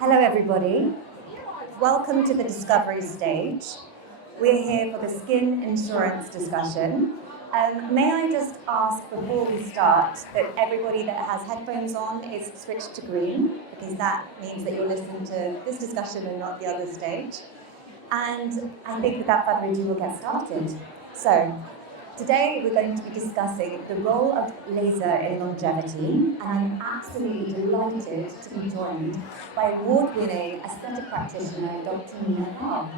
Hello everybody, welcome to the discovery stage. We're here for the skin insurance discussion. May I just ask before we start that everybody that has headphones on is switched to green, because that means that you're listening to this discussion and not the other stage. And I think without further ado we'll get started. So, today we're going to be discussing the role of laser in longevity, and I'm absolutely delighted to be joined by award-winning aesthetic practitioner Dr. Nina Elle.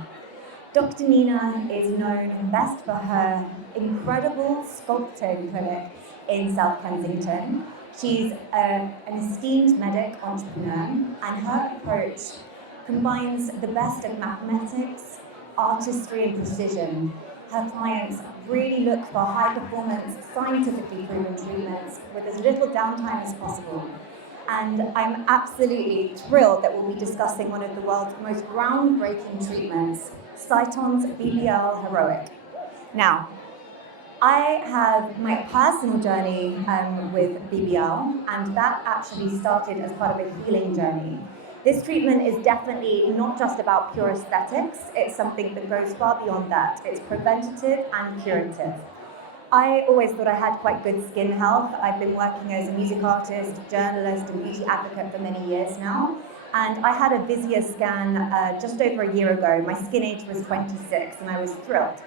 Dr. Nina is known best for her incredible sculpting clinic in South Kensington. She's an esteemed medic entrepreneur, and her approach combines the best of mathematics, artistry, and precision. Her clients really look for high-performance, scientifically proven treatments with as little downtime as possible. And I'm absolutely thrilled that we'll be discussing one of the world's most groundbreaking treatments, Sciton's BBL HEROic. Now, I have my personal journey with BBL, and that actually started as part of a healing journey. This treatment is definitely not just about pure aesthetics, it's something that goes far beyond that. It's preventative and curative. I always thought I had quite good skin health. I've been working as a music artist, journalist, and beauty advocate for many years now. And I had a Visio scan just over a year ago. My skin age was 26, and I was thrilled.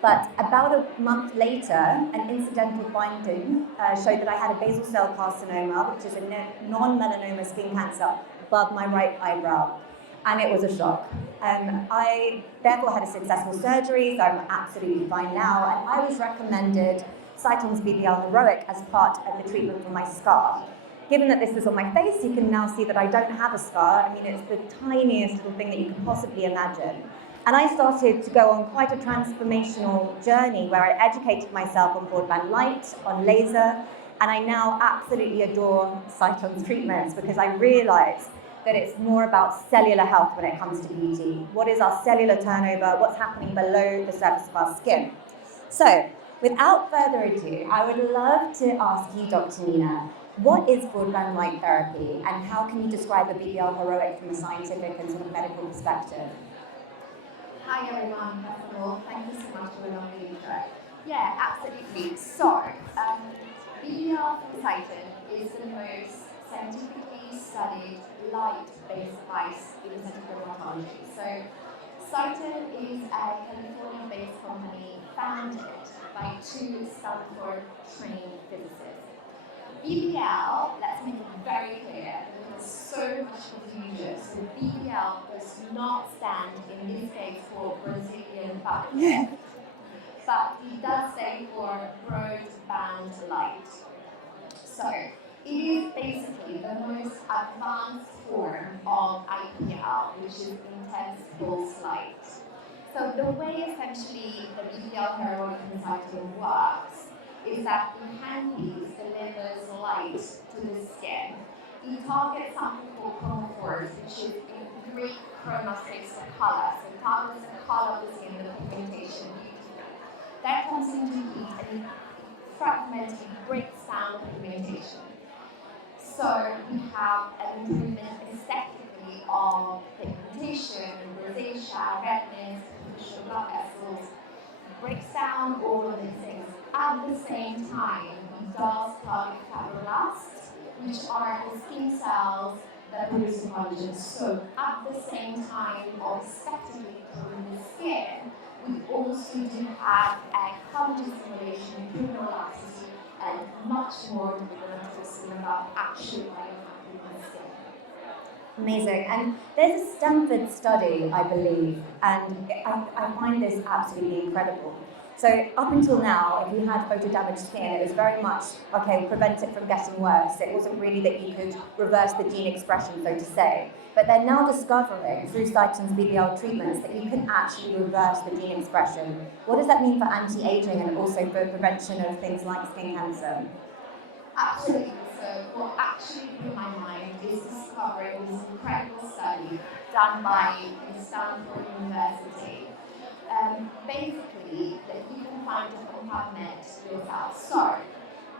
But about a month later, an incidental finding showed that I had a basal cell carcinoma, which is a non-melanoma skin cancer above my right eyebrow. And it was a shock. I therefore had a successful surgery, so I'm absolutely fine now. And I was recommended Sciton's BBL HEROic as part of the treatment for my scar. Given that this is on my face, you can now see that I don't have a scar. I mean, it's the tiniest little thing that you could possibly imagine. And I started to go on quite a transformational journey where I educated myself on broadband light, on laser, and I now absolutely adore Sciton's treatments because I realized that it's more about cellular health when it comes to beauty. What is our cellular turnover? What's happening below the surface of our skin? So, without further ado, I would love to ask you, Dr. Nina, what is broadband light therapy and how can you describe a BBL HEROic from a scientific and sort of medical perspective? Hi everyone, first of all, thank you so much for the lovely intro. Yeah, absolutely. So, BBL from Sciton is the most scientifically studied light-based device in aesthetic dermatology. So, Sciton is a California-based company founded by two Stanford-trained physicists. BBL, let's make it very clear, there's so much confusion. So BBL does not stand in this case for Brazilian butt, but it does stand for broadband light. So it is basically the most advanced form of IPL, which is intense pulse light. So the way essentially the BBL HEROic Sciton works is that the handpiece delivers light to the skin. It targets something called chromophores, which is in Greek chronos is the color. So it targets the color of the skin, the pigmentation beautifully. That comes into heat and it fragments, it breaks down the pigmentation. So we have an improvement aesthetically of pigmentation, rosacea, redness, superficial blood vessels, breaks down all of these things. At the same time, it does target fibroblasts, which are the skin cells that produce collagen. So at the same time of aesthetically improving the skin, we also do have a collagen stimulation, improving elasticity, and much more than we're going to talk about actually biohacking the skin. Amazing. And there's a Stanford study, I believe, and I find this absolutely incredible. So up until now, if you had photo-damaged skin, it was very much, okay, prevent it from getting worse. It wasn't really that you could reverse the gene expression, so to say. But they're now discovering, through Sciton's BBL treatments, that you can actually reverse the gene expression. What does that mean for anti-aging and also for prevention of things like skin cancer? Absolutely. So what actually blew my mind is discovering this incredible study done by Stanford University. Basically, that you can find a compartment yourself. So,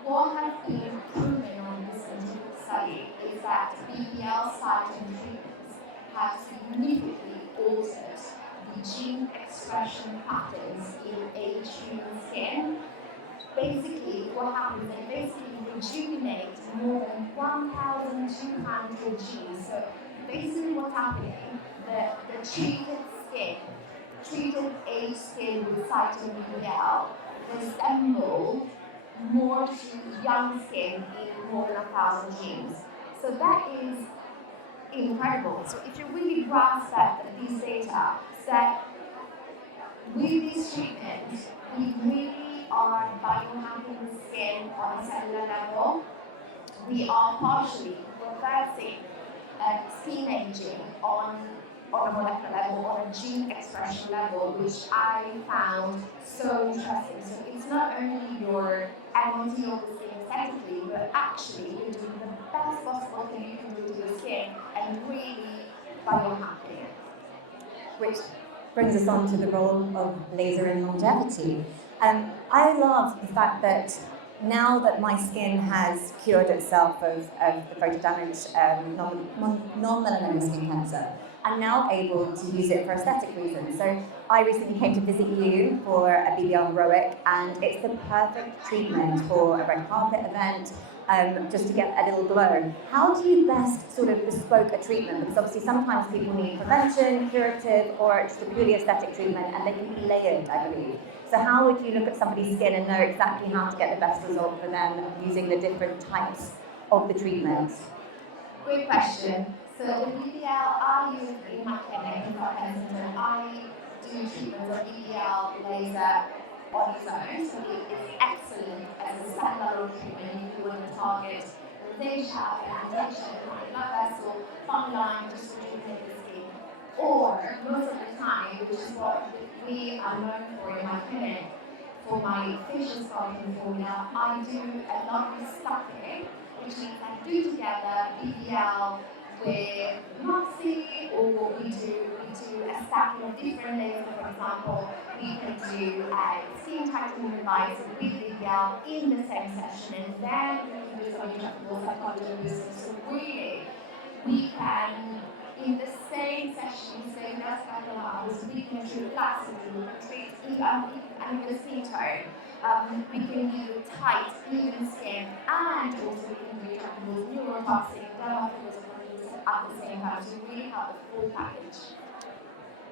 what has been proven on this scientific study is that BBL Sciton treatments have significantly altered the gene expression patterns in age human skin. Basically, what happens is they basically rejuvenate more than 1,200 genes. So basically what's happening, the treated skin, treated age skin with Sciton HEROic resemble more to young skin in more than 1,000 genes. So that is incredible. So if you really grasp that these data, that with this treatment, we really are biohacking the skin on a cellular level. We are partially reversing skin aging on a molecular level, on a gene expression level, which I found so interesting. So it's not only your anointing of the skin aesthetically, but actually you're doing the best possible thing you can do to the skin and really biohacking. Which brings us on to the role of laser in longevity. I love the fact that now that my skin has cured itself of the photo damage, non-melanoma skin cancer, I'm now able to use it for aesthetic reasons. So I recently came to visit you for a BBL HEROic, and it's the perfect treatment for a red carpet event, just to get a little glow. How do you best sort of bespoke a treatment? Because obviously sometimes people need prevention, curative, or just a purely aesthetic treatment, and they can be layered, I believe. So how would you look at somebody's skin and know exactly how to get the best result for them using the different types of the treatment? Great question. So the BBL I use in my clinic in South Kensington, I do treatments of BBL laser on its own. So it is excellent as a standalone treatment if you want to target rosacea, pigmentation, blood vessel, fine line, just rejuvenate the skin. Or most of the time, which is what we are known for in my clinic, for my facial sculpting formula, I do a lovely stacking, which means I do together BBL with Moxie, or we do a stacking of different layers. For example, we can do a skin tightening device with BBL in the same session, and then we can do some injectable psychology boosters. So really, we can, in the same session, say less than an hour, we can treat laxity, we can treat even skin tone. We can do tight, even skin, and also we can do injectables, neurotoxic, dermal at the same time. So we really have the full package.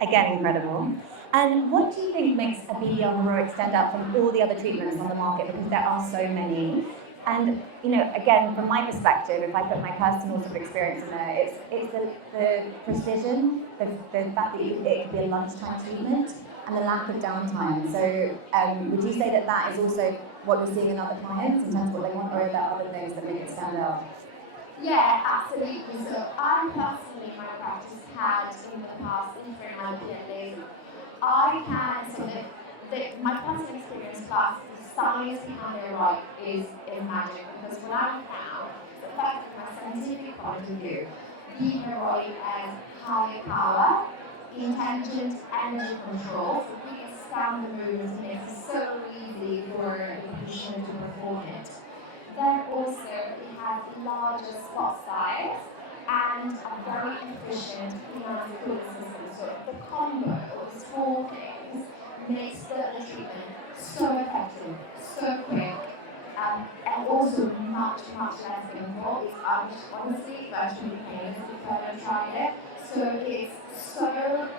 Again, incredible. And what do you think makes a BBL HEROic stand out from all the other treatments on the market? Because there are so many. And again, from my perspective, if I put my personal sort of experience in there, it's the precision, the fact that it could be a lunchtime treatment, and the lack of downtime. So would you say that is also what you're seeing in other clients in terms of what they want, or are there other things that make it stand out? Yeah, absolutely. So I personally, in my practice, had in the past different IPLAs. I can, so my personal experience plus the science behind the HEROic is magic, because what I found, the fact from a scientific point of view, the HEROic has high power, intelligent energy control, so we can scan the movements and make it so easy for the patient to perform it. Then also it has larger spot size and a very efficient in-house cooling system. So the combo of these four things makes the treatment so effective, so quick, and also much less painful. It's honestly virtually painless if you've ever tried it. So it's so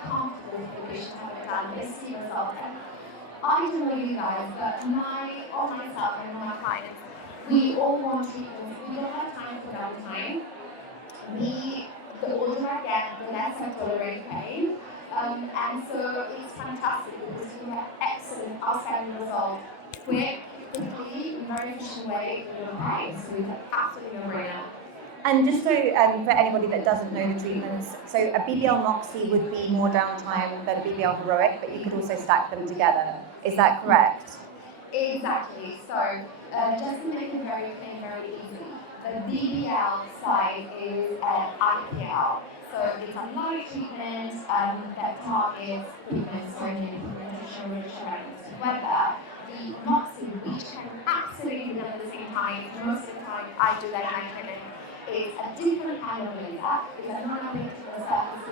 comfortable for the patient to have it done. They see results. And I don't know you guys, but myself and my clients, we all want treatments. We don't have time for downtime. The older I get, the less I tolerate pain. And so it's fantastic because you have excellent, outstanding results, quickly, very efficient way with no pain. So it's absolutely no-brainer. And just so for anybody that doesn't know the treatments, so a BBL Moxie would be more downtime than a BBL HEROic, but you could also stack them together. Is that correct? Exactly. So just to make it very clear, very easy, the BBL side is an IPL. So it's a light treatment that targets pigments, so pigmentation, rejuvenation. Whether the Moxie, which can absolutely be done at the same time, most of the time I do that in my clinic, is a different kind of laser. It's a non-applicable surface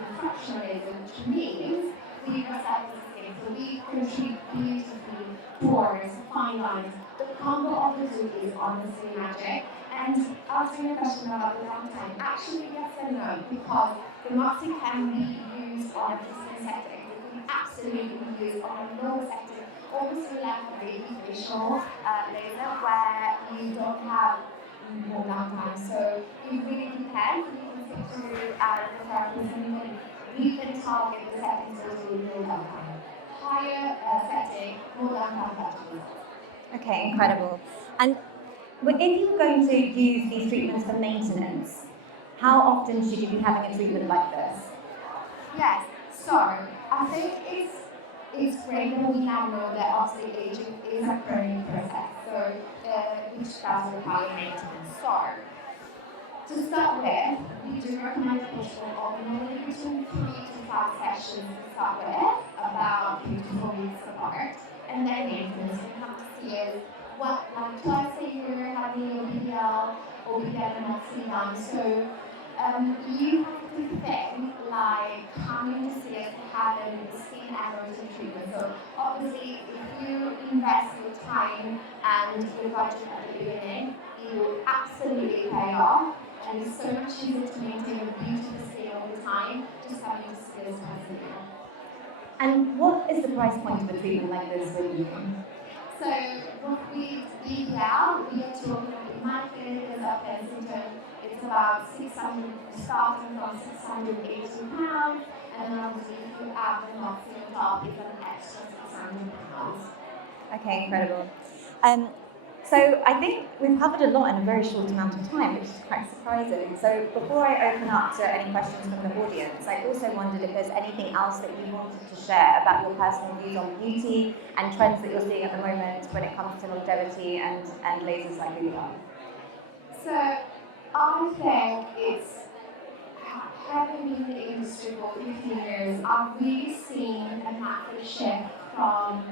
really contribute beautifully towards fine lines. The combo of the two is honestly magic. And answering your question about the downtime, actually yes and no, because the moxie can be used on a different setting. It can absolutely be used on a lower setting, almost like a baby facial laser where you don't have more downtime. So it really depends. You can speak to the therapist and we can target the settings with no downtime. Higher setting, more downtime, better results. Okay, incredible. And if you're going to use these treatments for maintenance, how often should you be having a treatment like this? Yes, so I think it's great that we now know that obviously aging is a chronic process, so which does require maintenance. So to start with, we do recommend people of normally between 3 to 5 sessions to start with, about 3 to 4 weeks apart, and then maintenance. We have to see is what like twice a year having your BBL or BBL and oxy done. So you have to think like coming to see us having skin erosion treatment. So obviously if you invest your time and your budget at the beginning, it will absolutely pay off. And it's so much easier to maintain a beautiful skin over time, just having to see us once a year. And what is the price point of a treatment like this with you? So what we BBL, we are talking about my clinic is up in Sciton. It's about 600, starting from £680, and then obviously if you add the moxie on top, it's an extra £600. Okay, incredible. So I think we've covered a lot in a very short amount of time, which is quite surprising. So before I open up to any questions from the audience, I also wondered if there's anything else that you wanted to share about your personal views on beauty and trends that you're seeing at the moment when it comes to longevity and lasers like BBL. So I think it's having been in the industry for 15 years, I've really seen a massive shift from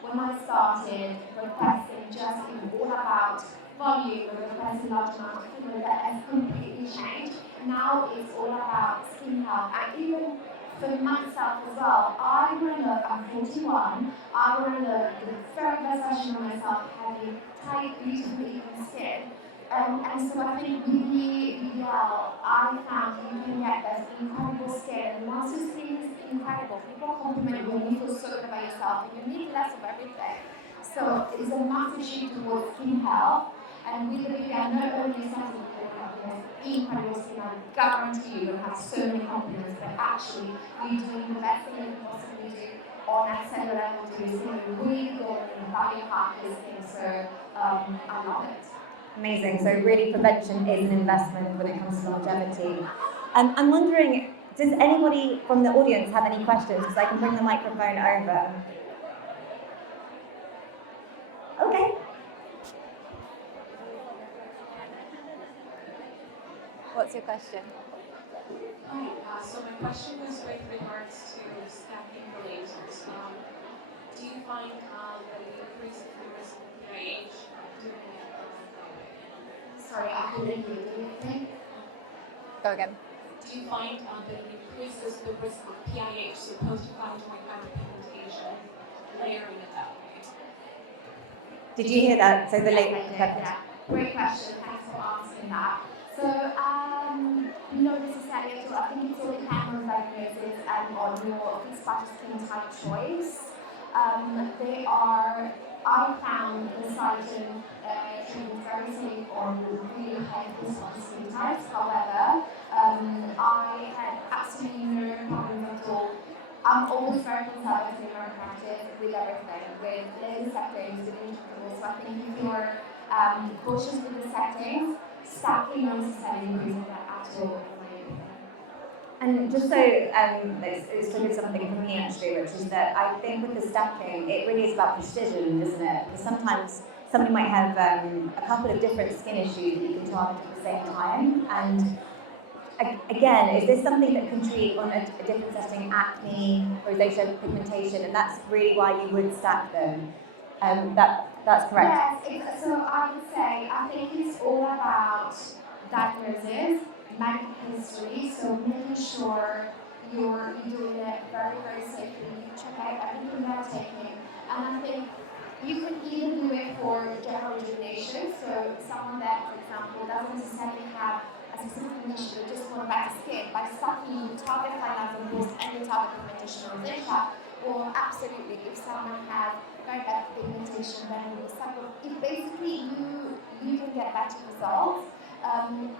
when I started requesting just all about volume and requesting large amount of filler that has completely changed. Now it's all about skin health. And even for myself as well, I want to look, I'm 41, I want to look the very best version of myself, having tight, beautiful, even skin. And so I think with the BBL, I found you can get this incredible skin. And once your skin is incredible, people compliment you when you feel so good about yourself and you need less of everything. So it's a massive shift towards skin health. And with the BBL, not only is that incredible skin, I guarantee you'll have so many compliments, but actually you're doing the best thing you can possibly do on a cellular level to your skin. Really good and value hack your skin. So I love it. Amazing. So really prevention is an investment when it comes to longevity. I'm wondering, does anybody from the audience have any questions? Because I can bring the microphone over. Okay. What's your question? Hi, so my question was with regards to stacking the lasers. Do you find that it increases the risk of PIH doing it? Sorry, I couldn't hear you. Go again. Do you find that it increases the risk of PIH, so post-inflammatory hyperpigmentation, layering it that way? Did you hear that? So the Yeah. Great question. Thanks for asking that. So, not necessarily at all. I think it's all depends on diagnosis and on your special skin type choice. I found the Sciton treatment very safe on really heavy skin types. However, I had absolutely no problems at all. I'm always very conservative in my practice with everything, with laser settings, with injectables. So I think if you're cautious with the settings, stacking not necessarily increasing that at all. And just so it's triggered something for me actually, which is that I think with the stacking, it really is about precision, isn't it? Because sometimes somebody might have a couple of different skin issues that you can target at the same time. And again, is this something that can treat on a different setting, acne, rosacea, pigmentation, and that's really why you would stack them? That's correct. Yes, so I would say, I think it's all about diagnosis, medical history, so making sure you're doing it very, very safely. You check out everything they're taking. And I think you can either do it for general rejuvenation, so someone that, for example, doesn't necessarily have a specific condition but just want better skin, by stocking target finance and boost any target pigmentation or rosacea, or absolutely, if someone has very bad pigmentation, then we support. If basically you can get better results.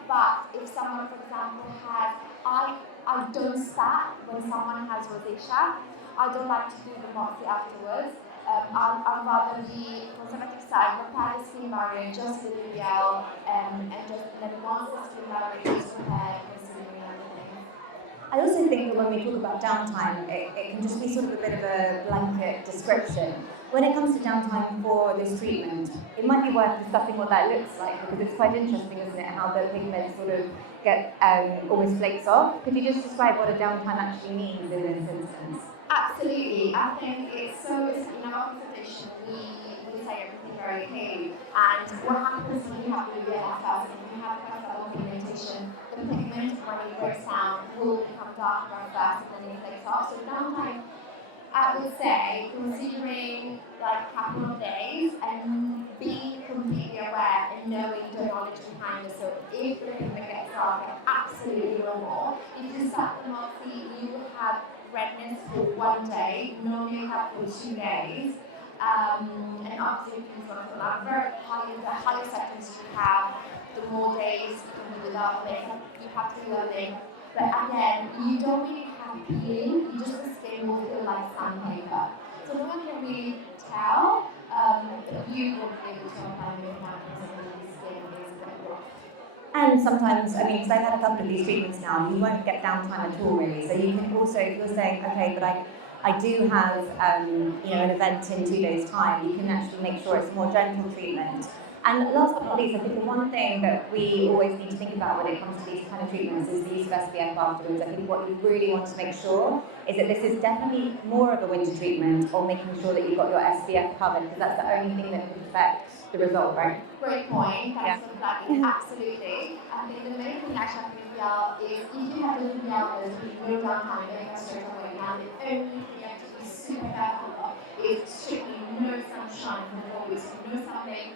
But if someone, for example, has, I don't start when someone has rosacea. I don't like to do the moxie afterwards. I'd rather be conservative side, repair the skin barrier, just with the Elle, and just then once the skin barrier is repaired, considering everything. I also think that when we talk about downtime, it can just be sort of a bit of a blanket description. When it comes to downtime for this treatment, it might be worth discussing what that looks like, because it's quite interesting, isn't it, how the pigments sort of get almost flakes off. Could you just describe what a downtime actually means in this instance? Absolutely. I think it's so, in our consultation, we say everything very clearly. And what happens when you have the first, if you have first pigmentation, the pigment, when it breaks down, will become darker first and then it flakes off. So downtime, I would say, considering like a couple of days and being completely aware and knowing the knowledge behind it. So if the pigment gets darker, absolutely normal. If you start the moxie, you will have redness for 1 day, normally you have for 2 days. And obviously, if you've got the higher seconds you have, the more days you can do without makeup, you have to do that thing. But again, you don't really have peeling, you just the skin will feel like sandpaper. So no one can really tell, but you won't be able to apply makeup because the skin is a bit rough. And sometimes, I mean, because I've had a couple of these treatments now, you won't get downtime at all, really. So you can also, if you're saying, okay, but I do have, an event in 2 days' time, you can actually make sure it's a more gentle treatment. And last but not least, I think the one thing that we always need to think about when it comes to these kind of treatments is the use of SPF afterwards. I think what you really want to make sure is that this is definitely more of a winter treatment, or making sure that you've got your SPF covered, because that's the only thing that can affect the result, right? Great point. Thanks for flagging. Absolutely. I think the main thing actually with BL is if you have the BL, there's no downtime, make it straight away. Now the only thing you have to be super careful of is strictly no sunshine for 4 weeks, no sunbathing,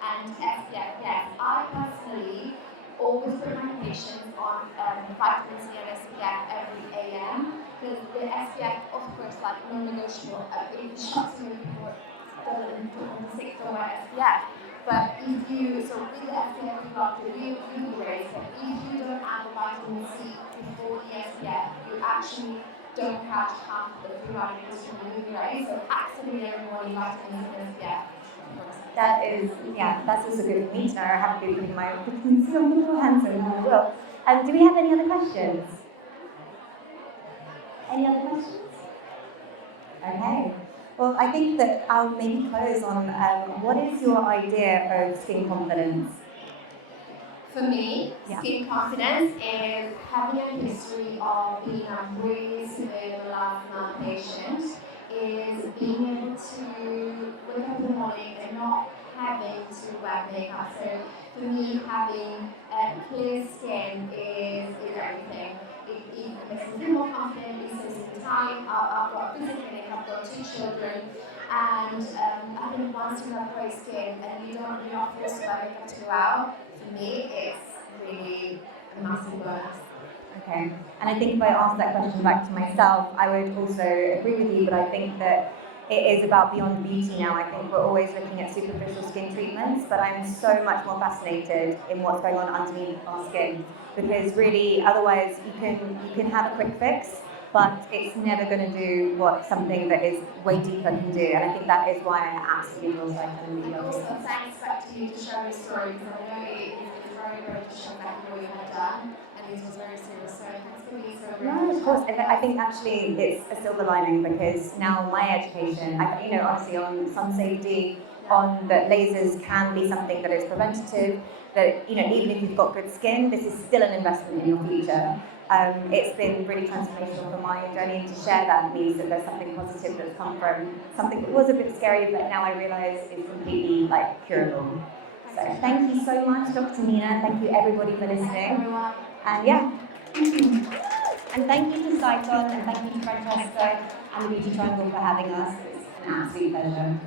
and SPF. Yes, I personally always put my patients on vitamin C and SPF every AM, because the SPF, of course, like non-negotiable. It shocks me when people don't sick or wear SPF. But if you, so with the SPF you got the UV rays, but if you don't add the vitamin C before the SPF, you actually don't catch half the free radicals from the UV rays. So absolutely everyone vitamin C and SPF. That is, that's also good for me to know. I haven't been putting my vitamin C on beforehand, so I will. Do we have any other questions? Any other questions? Okay. Well, I think that I'll maybe close on what is your idea of skin confidence? For me, skin confidence is having a history of being a really severe melasma patient, is being able to wake up in the morning and not having to wear makeup. So for me, having clear skin is everything. It makes me feel more confident, it saves me time. I've got busy clinic, I've got 2 children, and I think once you have great skin and you're not forced to wear makeup to go out, for me, it's really a massive bonus. Okay, and I think if I ask that question back to myself, I would also agree with you, but I think that it is about beyond beauty now. I think we're always looking at superficial skin treatments, but I'm so much more fascinated in what's going on underneath our skin, because really, otherwise you can have a quick fix, but it's never going to do what something that is way deeper can do. And I think that is why I absolutely love Sciton. And also, thanks back to you to share your story, because I know it's very great to share back what you have done, and it was very serious. So thanks for being so great. No, of course. I think actually it's a silver lining, because now my education, obviously on sun safety, on that lasers can be something that is preventative, that, even if you've got good skin, this is still an investment in your future. It's been really transformational for my journey, to share that means that there's something positive that's come from something that was a bit scary, but now I realise is completely curable. So thank you so much, Dr. Nina. Thank you everybody for listening. Thanks, everyone. And yeah. And thank you to Sciton, and thank you to Francesca and the Beauty Triangle for having us. It's an absolute pleasure.